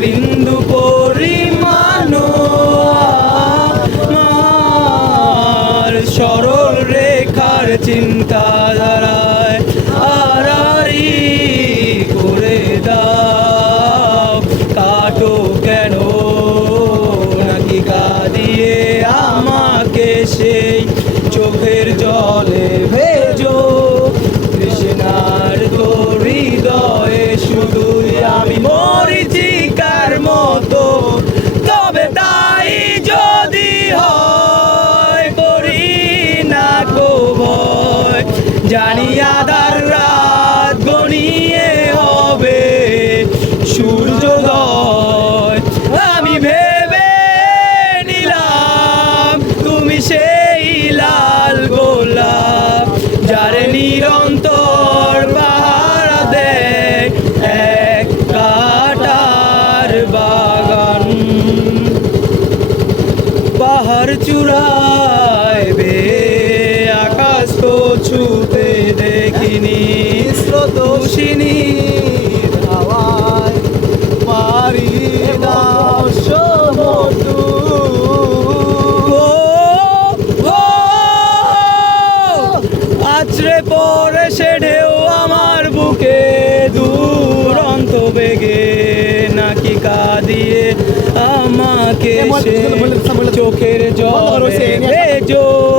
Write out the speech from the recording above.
বিন্দু পরিমাণ সরল রেখার চিন্তাধারায় করে দাও। কাটো আমাকে সেই চোখের জল আধার রাত গনিয়ে হবে সূর্যোদয় আমি ভেবে নিলাম, তুমি সেই লাল গোলাপ, যারে নিরন্তর পাহারা দেয় এক কাটার বাগান। পাহাড় চূড়ায় দেখিনি স্রোতোষিনী হাওয়ায় পারি দাও সমতু আছড়ে পড়ে সে ঢেউ আমার বুকে দুরন্ত বেগে নাকি কাঁদিয়ে আমাকে। চোখের জলে ভেজো।